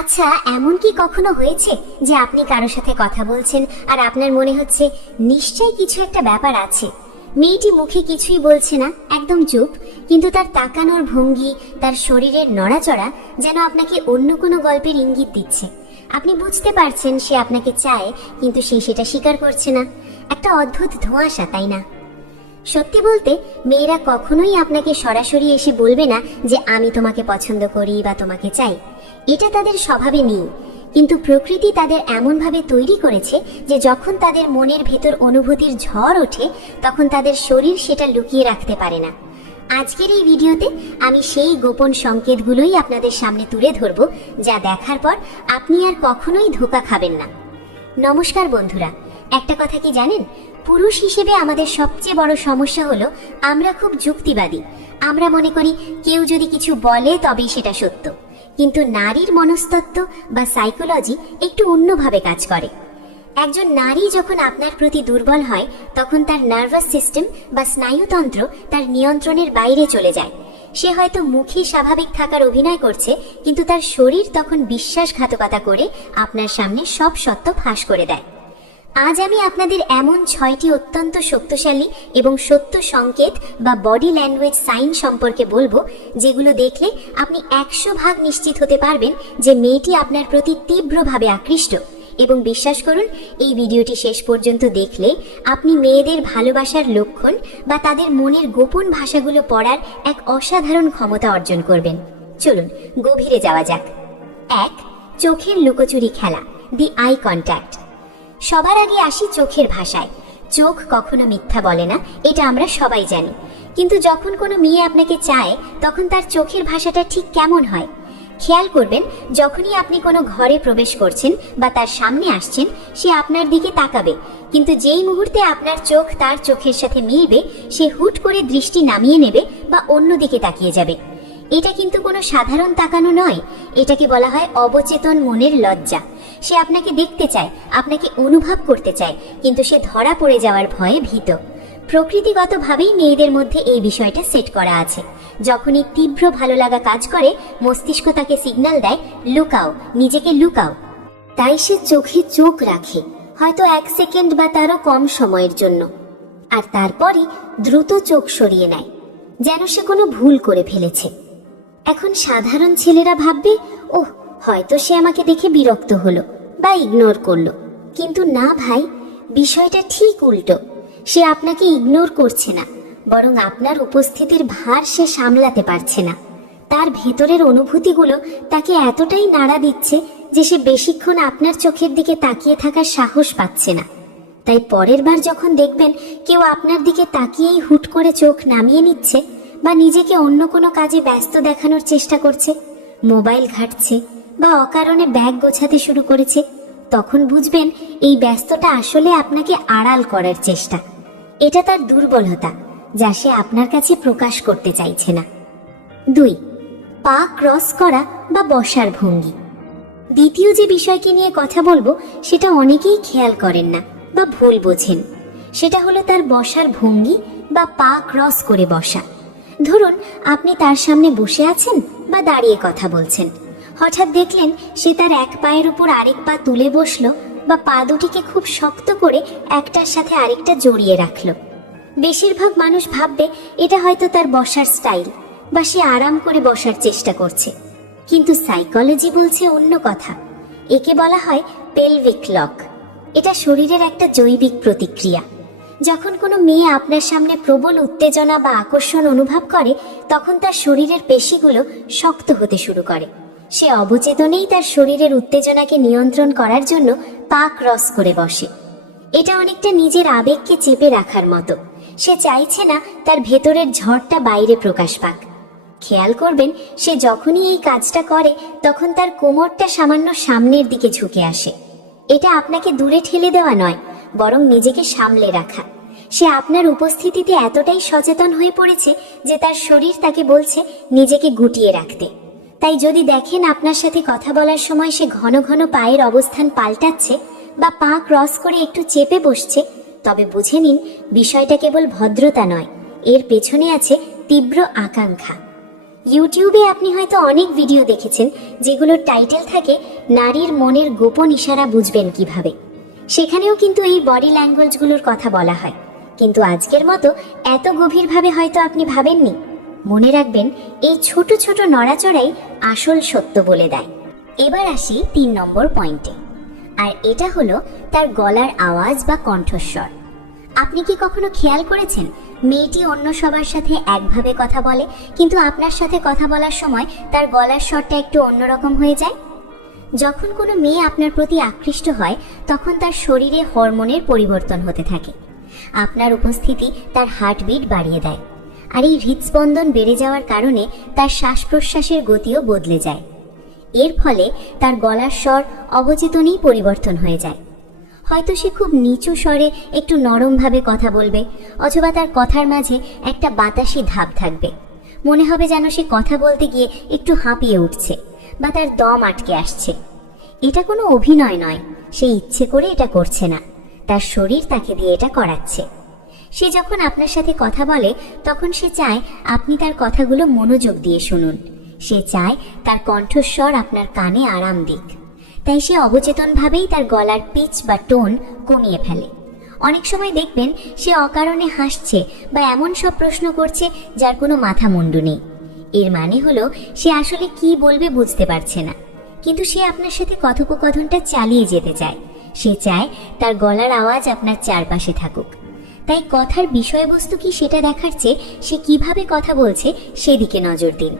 আচ্ছা, এমন কি কখনো হয়েছে যে আপনি কারোর সাথে কথা বলছেন আর আপনার মনে হচ্ছে নিশ্চয়ই কিছু একটা ব্যাপার আছে? মেয়েটি মুখে কিছুই বলছে না, একদম চুপ, কিন্তু তার তাকানোর ভঙ্গি, তার শরীরের নড়াচড়া যেন আপনাকে অন্য কোনো গল্পের ইঙ্গিত দিচ্ছে। আপনি বুঝতে পারছেন সে আপনাকে চায়, কিন্তু সে সেটা স্বীকার করছে না। একটা অদ্ভুত ধোঁয়াশা, তাই না? সত্যি বলতে, মেয়েরা কখনোই আপনাকে সরাসরি এসে বলবে না যে আমি তোমাকে পছন্দ করি বা তোমাকে চাই। এটা তাদের স্বভাবে নেই, কিন্তু প্রকৃতি তাদের এমনভাবে তৈরি করেছে যে যখন তাদের মনের ভেতর অনুভূতির ঝড় ওঠে, তখন তাদের শরীর সেটা লুকিয়ে রাখতে পারে না। আজকের এই ভিডিওতে আমি সেই গোপন সংকেতগুলোই আপনাদের সামনে তুলে ধরব, যা দেখার পর আপনি আর কখনোই ধোঁকা খাবেন না। নমস্কার বন্ধুরা, একটা কথা কি জানেন? পুরুষ হিসেবে আমাদের সবচেয়ে বড় সমস্যা হলো আমরা খুব যুক্তিবাদী। আমরা মনে করি কেউ যদি কিছু বলে তবেই সেটা সত্য, কিন্তু নারীর মনস্তত্ত্ব বা সাইকোলজি একটু অন্যভাবে কাজ করে। একজন নারী যখন আপনার প্রতি দুর্বল হয়, তখন তার নার্ভাস সিস্টেম বা স্নায়ুতন্ত্র তার নিয়ন্ত্রণের বাইরে চলে যায়। সে হয়তো মুখে স্বাভাবিক থাকার অভিনয় করছে, কিন্তু তার শরীর তখন বিশ্বাসঘাতকতা করে আপনার সামনে সব সত্য ফাঁস করে দেয়। আজ আমি আপনাদের এমন 6টি অত্যন্ত শক্তিশালী এবং সত্য সংকেত বা বডি ল্যাঙ্গুয়েজ সাইন সম্পর্কে বলবো, যেগুলো দেখলে আপনি 100% নিশ্চিত হতে পারবেন যে মেয়েটি আপনার প্রতি তীব্রভাবে আকৃষ্ট। এবং বিশ্বাস করুন, এই ভিডিওটি শেষ পর্যন্ত দেখলে আপনি মেয়েদের ভালোবাসার লক্ষণ বা তাদের মনের গোপন ভাষাগুলো পড়ার এক অসাধারণ ক্ষমতা অর্জন করবেন। চলুন গভীরে যাওয়া যাক। 1. চোখের লুকোচুরি খেলা, দি আই কন্ট্যাক্ট। সবার আগে আসি চোখের ভাষায়। চোখ কখনো মিথ্যা বলে না, এটা আমরা সবাই জানি। কিন্তু যখন কোনো মেয়ে আপনাকে চায়, তখন তার চোখের ভাষাটা ঠিক কেমন হয়? খেয়াল করবেন, যখনই আপনি কোনো ঘরে প্রবেশ করছেন বা তার সামনে আসছেন, সে আপনার দিকে তাকাবে, কিন্তু যেই মুহূর্তে আপনার চোখ তার চোখের সাথে মিলবে, সে হুট করে দৃষ্টি নামিয়ে নেবে বা অন্যদিকে তাকিয়ে যাবে। এটা কিন্তু কোনো সাধারণ তাকানো নয়, এটাকে বলা হয় অবচেতন মনের লজ্জা। সে আপনাকে দেখতে চায়, আপনাকে অনুভব করতে চায়, কিন্তু সে ধরা পড়ে যাওয়ার ভয়ে ভীত। প্রকৃতিগতভাবেই মেয়েদের মধ্যে এই বিষয়টা সেট করা আছে। যখনই তীব্র ভালো লাগা কাজ করে, মস্তিষ্ক তাকে সিগন্যাল দেয়, লুকাও, নিজেকে লুকাও। তাই সে চোখে চোখ রাখে, হয়তো 1 সেকেন্ড বা তারও কম সময়ের জন্য, আর তারপরই দ্রুত চোখ সরিয়ে নেয়, যেন সে কোনো ভুল করে ফেলেছে। এখন সাধারণ ছেলেরা ভাববে, ওহ, হয়তো সে আমাকে দেখে বিরক্ত হলো বা ইগনোর করলো। কিন্তু না ভাই, বিষয়টা ঠিক উল্টো। সে আপনাকে ইগনোর করছে না, বরং আপনার উপস্থিতির ভার সে সামলাতে পারছে না। তার ভেতরের অনুভূতিগুলো তাকে এতটাই নাড়া দিচ্ছে যে সে বেশিক্ষণ আপনার চোখের দিকে তাকিয়ে থাকার সাহস পাচ্ছে না। তাই পরের বার যখন দেখবেন কেউ আপনার দিকে তাকিয়েই হুট করে চোখ নামিয়ে নিচ্ছে বা নিজেকে অন্য কোনো কাজে ব্যস্ত দেখানোর চেষ্টা করছে, মোবাইল ঘাঁটছে বা অকারণে ব্যাগ গোছাতে শুরু করেছে, তখন বুঝবেন এই ব্যস্ততা আসলে আপনাকে আড়াল করার চেষ্টা। এটা তার দুর্বলতা, যা সে আপনার কাছে প্রকাশ করতে চাইছে না। 2. পা ক্রস করা বা বসার ভঙ্গি। দ্বিতীয় যে বিষয়কে নিয়ে কথা বলবো, সেটা অনেকেই খেয়াল করেন না বা ভুল বোঝেন। সেটা হলো তার বসার ভঙ্গি বা পা ক্রস করে বসা। ধরুন আপনি তার সামনে বসে আছেন বা দাঁড়িয়ে কথা বলছেন, হঠাৎ দেখলেন সে তার এক পায়ের উপর আরেক পা তুলে বসলো বা পা দুটিকে খুব শক্ত করে একটার সাথে আরেকটা জড়িয়ে রাখলো। বেশিরভাগ মানুষ ভাববে এটা হয়তো তার বসার স্টাইল বা সে আরাম করে বসার চেষ্টা করছে, কিন্তু সাইকোলজি বলছে অন্য কথা। একে বলা হয় পেলভিক লক। এটা শরীরের একটা জৈবিক প্রতিক্রিয়া। যখন কোনো মেয়ে আপনার সামনে প্রবল উত্তেজনা বা আকর্ষণ অনুভব করে, তখন তার শরীরের পেশিগুলো শক্ত হতে শুরু করে। সে অবচেতনেই তার শরীরের উত্তেজনাকে নিয়ন্ত্রণ করার জন্য পা ক্রস করে বসে। এটা অনেকটা নিজের আবেগকে চেপে রাখার মতো। সে চাইছে না তার ভেতরের ঝড়টা বাইরে প্রকাশ পাক। খেয়াল করবেন, সে যখনই এই কাজটা করে, তখন তার কোমরটা সামান্য সামনের দিকে ঝুঁকে আসে। এটা আপনাকে দূরে ঠেলে দেওয়া নয়, বরং নিজেকে সামলে রাখা। সে আপনার উপস্থিতিতে এতটাই সচেতন হয়ে পড়েছে যে তার শরীর তাকে বলছে নিজেকে গুটিয়ে রাখতে। তাই যদি দেখেন আপনার সাথে কথা বলার সময় সে ঘন ঘন পায়ের অবস্থান পাল্টাচ্ছে বা পা ক্রস করে একটু চেপে বসছে, তবে বুঝে নিন বিষয়টা কেবল ভদ্রতা নয়, এর পেছনে আছে তীব্র আকাঙ্ক্ষা। ইউটিউবে আপনি হয়তো অনেক ভিডিও দেখেছেন যেগুলোর টাইটেল থাকে নারীর মনের গোপন ইশারা বুঝবেন কিভাবে। সেখানেও কিন্তু এই বডি ল্যাঙ্গুয়েজগুলোর কথা বলা হয়, কিন্তু আজকের মতো এত গভীরভাবে হয়তো আপনি ভাবেননি। মনে রাখবেন, এই ছোট ছোট নড়াচড়াই আসল সত্য বলে দেয়। এবার আসি 3 নম্বর পয়েন্টে, আর এটা হলো তার গলার আওয়াজ বা কণ্ঠস্বর। আপনি কি কখনো খেয়াল করেছেন মেয়েটি অন্য সবার সাথে একভাবে কথা বলে, কিন্তু আপনার সাথে কথা বলার সময় তার গলার স্বরটা একটু অন্যরকম হয়ে যায়? যখন কোনো মেয়ে আপনার প্রতি আকৃষ্ট হয় তখন তার শরীরে হরমোনের পরিবর্তন হতে থাকে। আপনার উপস্থিতি তার হার্টবিট বাড়িয়ে দেয়, আর এই হৃদস্পন্দন বেড়ে যাওয়ার কারণে তার শ্বাস প্রশ্বাসের গতিও বদলে যায়। এর ফলে তার গলার স্বর অবচেতনেই পরিবর্তন হয়ে যায়। হয়তো সে খুব নিচু স্বরে একটু নরমভাবে কথা বলবে, অথবা তার কথার মাঝে একটা বাতাসি ধাপ থাকবে। মনে হবে যেন সে কথা বলতে গিয়ে একটু হাঁপিয়ে উঠছে বা তার দম আটকে আসছে। এটা কোনো অভিনয় নয়, সে ইচ্ছে করে এটা করছে না, তার শরীর তাকে দিয়ে এটা করাচ্ছে। সে যখন আপনার সাথে কথা বলে তখন সে চায় আপনি তার কথাগুলো মনোযোগ দিয়ে শুনুন। সে চায় তার কণ্ঠস্বর আপনার কানে আরাম দিক, তাই সে অবচেতনভাবেই তার গলার পিচ বা টোন কমিয়ে ফেলে। অনেক সময় দেখবেন সে অকারণে হাসছে বা এমন সব প্রশ্ন করছে যার কোনো মাথা মুন্ডু নেই। এর মানে হলো সে আসলে কি বলবে বুঝতে পারছে না, কিন্তু সে আপনার সাথে কথোপকথনটা চালিয়ে যেতে চায়। সে চায় তার গলার আওয়াজ আপনার চারপাশে থাকুক। তাই কথার বিষয়বস্তু কি সেটা দেখার চেয়ে সে কিভাবে কথা বলছে সেদিকে নজর দিন।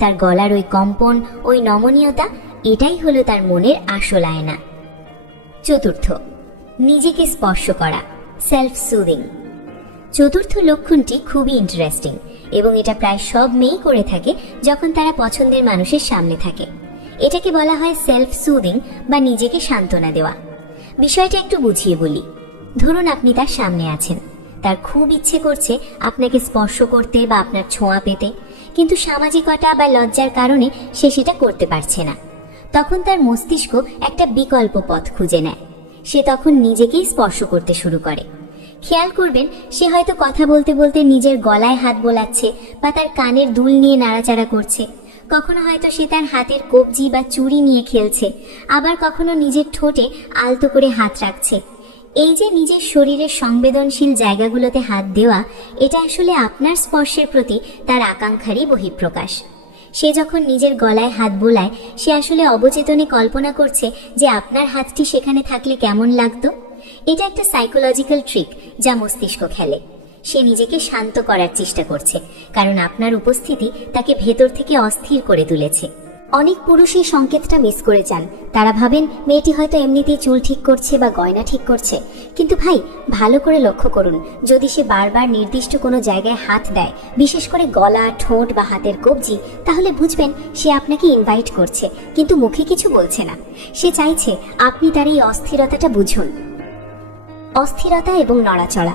তার গলার ওই কম্পন, ওই নমনীয়তা, এটাই হলো তার মনের আসল আয়না। 4, নিজেকে স্পর্শ করা, সেলফ সুদিং। 4th লক্ষণটি খুবই ইন্টারেস্টিং এবং এটা প্রায় সব মেয়েই করে থাকে যখন তারা পছন্দের মানুষের সামনে থাকে। এটাকে বলা হয় সেলফ সুদিং বা নিজেকে সান্ত্বনা দেওয়া। বিষয়টা একটু বুঝিয়ে বলি। ধরুন আপনি তার সামনে আছেন, তার খুব ইচ্ছে করছে আপনাকে স্পর্শ করতে বা আপনার ছোঁয়া পেতে, কিন্তু সামাজিকতা বা লজ্জার কারণে সে সেটা করতে পারছে না। তখন তার মস্তিষ্ক একটা বিকল্প পথ খুঁজে নেয়। সে তখন নিজেকেই স্পর্শ করতে শুরু করে। খেয়াল করবেন সে হয়তো কথা বলতে বলতে নিজের গলায় হাত বোলাচ্ছে বা তার কানের দুল নিয়ে নাড়াচাড়া করছে। কখনো হয়তো সে তার হাতের কবজি বা চুড়ি নিয়ে খেলছে, আবার কখনো নিজের ঠোঁটে আলতো করে হাত রাখছে। এই যে নিজের শরীরের সংবেদনশীল জায়গাগুলোতে হাত দেওয়া, এটা আসলে আপনার স্পর্শের প্রতি তার আকাঙ্ক্ষারই বহিঃপ্রকাশ। সে যখন নিজের গলায় হাত বোলায় সে আসলে অবচেতনে কল্পনা করছে যে আপনার হাতটি সেখানে থাকলে কেমন লাগতো। এটা একটা সাইকোলজিক্যাল ট্রিক যা মস্তিষ্ক খেলে। সে নিজেকে শান্ত করার চেষ্টা করছে, কারণ আপনার উপস্থিতি তাকে ভেতর থেকে অস্থির করে তুলেছে। অনেক পুরুষ এই সংকেতটা মিস করে যান। তারা ভাবেন মেয়েটি হয়তো এমনিতেই চুল ঠিক করছে বা গয়না ঠিক করছে, কিন্তু ভাই ভালো করে লক্ষ্য করুন, যদি সে বারবার নির্দিষ্ট কোনো জায়গায় হাত দেয়, বিশেষ করে গলা, ঠোঁট বা হাতের কবজি, তাহলে বুঝবেন সে আপনাকে ইনভাইট করছে, কিন্তু মুখে কিছু বলছে না। সে চাইছে আপনি তার এই অস্থিরতাটা বুঝুন। অস্থিরতা এবং নড়াচড়া।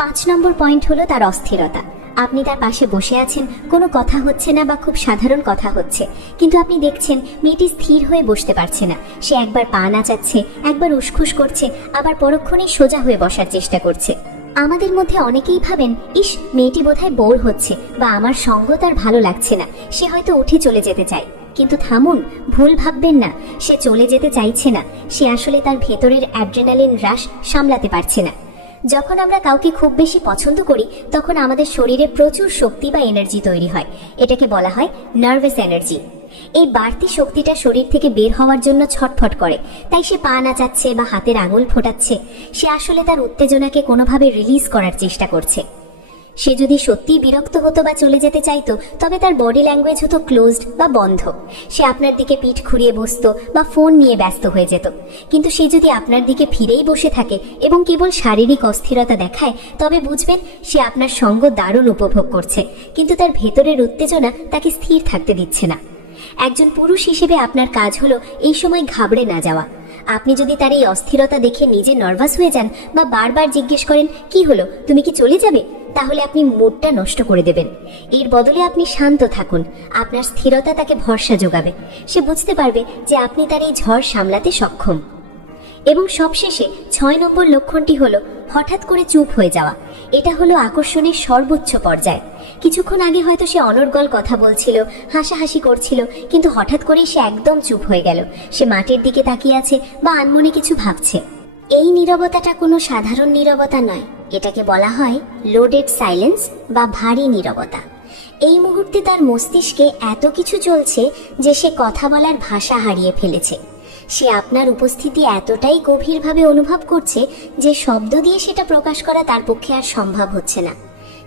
5 নম্বর পয়েন্ট হলো তার অস্থিরতা। আপনি তার পাশে বসে আছেন, কোনো কথা হচ্ছে না বা খুব সাধারণ কথা হচ্ছে, কিন্তু আপনি দেখছেন মেয়েটি স্থির হয়ে বসতে পারছে না। সে একবার পা নাচাচ্ছে, একবার উসখুস করছে, আবার পরক্ষণেই সোজা হয়ে বসার চেষ্টা করছে। আমাদের মধ্যে অনেকেই ভাবেন, ইস মেয়েটি বোধহয় বোর হচ্ছে বা আমার সঙ্গ তার ভালো লাগছে না, সে হয়তো উঠে চলে যেতে চায়। কিন্তু থামুন, ভুল ভাববেন না, সে চলে যেতে চাইছে না, সে আসলে তার ভেতরের অ্যাড্রেনালিন রাশ সামলাতে পারছে না। যখন আমরা কাউকে খুব বেশি পছন্দ করি তখন আমাদের শরীরে প্রচুর শক্তি বা এনার্জি তৈরি হয়। এটাকে বলা হয় নার্ভাস এনার্জি। এই বাড়তি শক্তিটা শরীর থেকে বের হওয়ার জন্য ছটফট করে, তাই সে পা নাচাচ্ছে বা হাতের আঙুল ফোটাচ্ছে। সে আসলে তার উত্তেজনাকে কোনোভাবে রিলিজ করার চেষ্টা করছে। সে যদি সত্যিই বিরক্ত হতো বা চলে যেতে চাইতো, তবে তার বডি ল্যাঙ্গুয়েজ হতো ক্লোজড বা বন্ধ। সে আপনার দিকে পিঠ ঘুরিয়ে বসতো বা ফোন নিয়ে ব্যস্ত হয়ে যেত। কিন্তু সে যদি আপনার দিকে ফিরেই বসে থাকে এবং কেবল শারীরিক অস্থিরতা দেখায়, তবে বুঝবেন সে আপনার সঙ্গ দারুণ উপভোগ করছে, কিন্তু তার ভেতরের উত্তেজনা তাকে স্থির থাকতে দিচ্ছে না। একজন পুরুষ হিসেবে আপনার কাজ হলো এই সময় ঘাবড়ে না যাওয়া। আপনি যদি তার এই অস্থিরতা দেখে নিজে নার্ভাস হয়ে যান বা বারবার জিজ্ঞেস করেন কি হলো, তুমি কি চলে যাবে, তাহলে আপনি মুডটা নষ্ট করে দেবেন। এর বদলে আপনি শান্ত থাকুন। আপনার স্থিরতা তাকে ভরসা যোগাবে। সে বুঝতে পারবে যে আপনি তার এই ঝড় সামলাতে সক্ষম। এবং সবশেষে 6 নম্বর লক্ষণটি হলো হঠাৎ করে চুপ হয়ে যাওয়া। এটা হলো আকর্ষণের সর্বোচ্চ পর্যায়। কিছুক্ষণ আগে হয়তো সে অনর্গল কথা বলছিল, হাসাহাসি করছিল, কিন্তু হঠাৎ করেই সে একদম চুপ হয়ে গেল। সে মাটির দিকে তাকিয়ে আছে বা আনমনে কিছু ভাবছে। এই নীরবতাটা কোনো সাধারণ নীরবতা নয়, এটাকে বলা হয় লোডেড সাইলেন্স বা ভারী নীরবতা। এই মুহূর্তে তার মস্তিষ্কে এত কিছু চলছে যে সে কথা বলার ভাষা হারিয়ে ফেলেছে। সে আপনার উপস্থিতি এতটাই গভীরভাবে অনুভব করছে যে শব্দ দিয়ে সেটা প্রকাশ করা তার পক্ষে আর সম্ভব হচ্ছে না।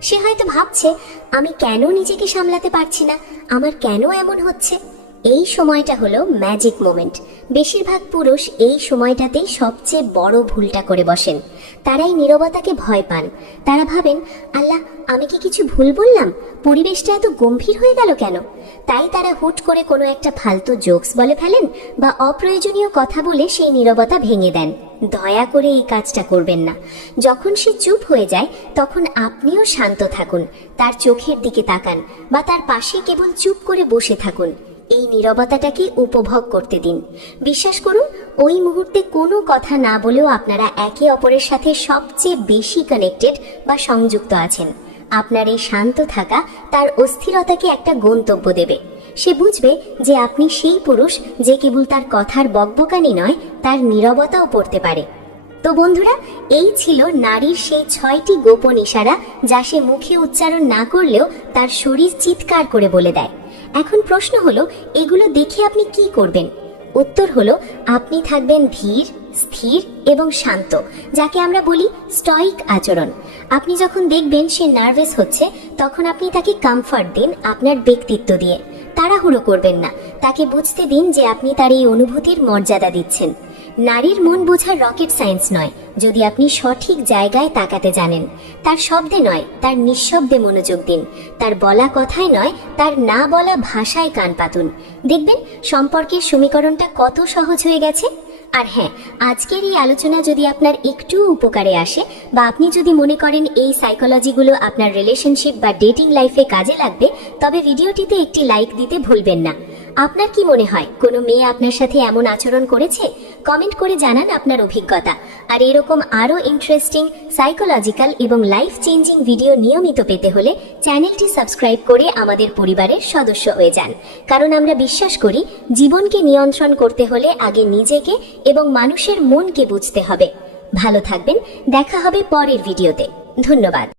সে হয়তো ভাবছে, আমি কেন নিজেকে সামলাতে পারছি না, আমার কেন এমন হচ্ছে। এই সময়টা হলো ম্যাজিক মোমেন্ট। বেশিরভাগ পুরুষ এই সময়টাতেই সবচেয়ে বড় ভুলটা করে বসেন। তারাই নীরবতাকে ভয় পান। তারা ভাবেন, আল্লাহ, আমি কি কিছু ভুল বললাম, পরিবেশটা এত গম্ভীর হয়ে গেল কেন। তাই তারা হুট করে কোনো একটা ফালতু জোকস বলে ফেলেন বা অপ্রয়োজনীয় কথা বলে সেই নীরবতা ভেঙে দেন। দয়া করে এই কাজটা করবেন না। যখন সে চুপ হয়ে যায় তখন আপনিও শান্ত থাকুন, তার চোখের দিকে তাকান বা তার পাশে কেবল চুপ করে বসে থাকুন। এই নীরবতাটাকে উপভোগ করতে দিন। বিশ্বাস করুন, ওই মুহূর্তে কোনো কথা না বলেও আপনারা একে অপরের সাথে সবচেয়ে বেশি কানেক্টেড বা সংযুক্ত আছেন। আপনার এই শান্ত থাকা তার অস্থিরতাকে একটা গন্তব্য দেবে। সে বুঝবে যে আপনি সেই পুরুষ যে কেবল তার কথার বকবকানি নয়, তার নীরবতাও পড়তে পারে। তো বন্ধুরা, এই ছিল নারীর সেই 6টি গোপন ইশারা যা সে মুখে উচ্চারণ না করলেও তার শরীর চিৎকার করে বলে দেয়। এখন প্রশ্ন হলো, এগুলো দেখে আপনি কি করবেন? উত্তর হলো, আপনি থাকবেন ধীর, স্থির এবং শান্ত, যাকে আমরা বলি স্টয়িক আচরণ। আপনি যখন দেখবেন সে নার্ভাস হচ্ছে, তখন আপনি তাকে কমফর্ট দিন আপনার ব্যক্তিত্ব দিয়ে। তাড়াহুড়ো করবেন না, তাকে বুঝতে দিন যে আপনি তার এই অনুভূতির মর্যাদা দিচ্ছেন। নারীর মন বোঝার রকেট সায়েন্স নয়, যদি আপনি সঠিক জায়গায় তাকাতে জানেন। তার শব্দে নয়, তার নিঃশব্দে মনোযোগ দিন। তার বলা কথায় নয়, তার না বলা ভাষায় কান পাতুন। দেখবেন সম্পর্কের সমীকরণটা কত সহজ হয়ে গেছে। আর হ্যাঁ, আজকের এই আলোচনা যদি আপনার একটু উপকারে আসে বা আপনি যদি মনে করেন এই সাইকোলজিগুলো আপনার রিলেশনশিপ বা ডেটিং লাইফে কাজে লাগবে, তবে ভিডিওটিতে একটি লাইক দিতে ভুলবেন না। আপনার কি মনে হয় কোনো মেয়ে আপনার সাথে এমন আচরণ করেছে? কমেন্ট করে জানান আপনার অভিজ্ঞতা। আর এরকম আরো ইন্টারেস্টিং সাইকোলজিক্যাল এবং লাইফ চেঞ্জিং ভিডিও নিয়মিত পেতে হলে চ্যানেলটি সাবস্ক্রাইব করে আমাদের পরিবারের সদস্য হয়ে যান। কারণ আমরা বিশ্বাস করি, জীবনকে নিয়ন্ত্রণ করতে হলে আগে নিজেকে এবং মানুষের মনকে বুঝতে হবে। ভালো থাকবেন, দেখা হবে পরের ভিডিওতে। ধন্যবাদ।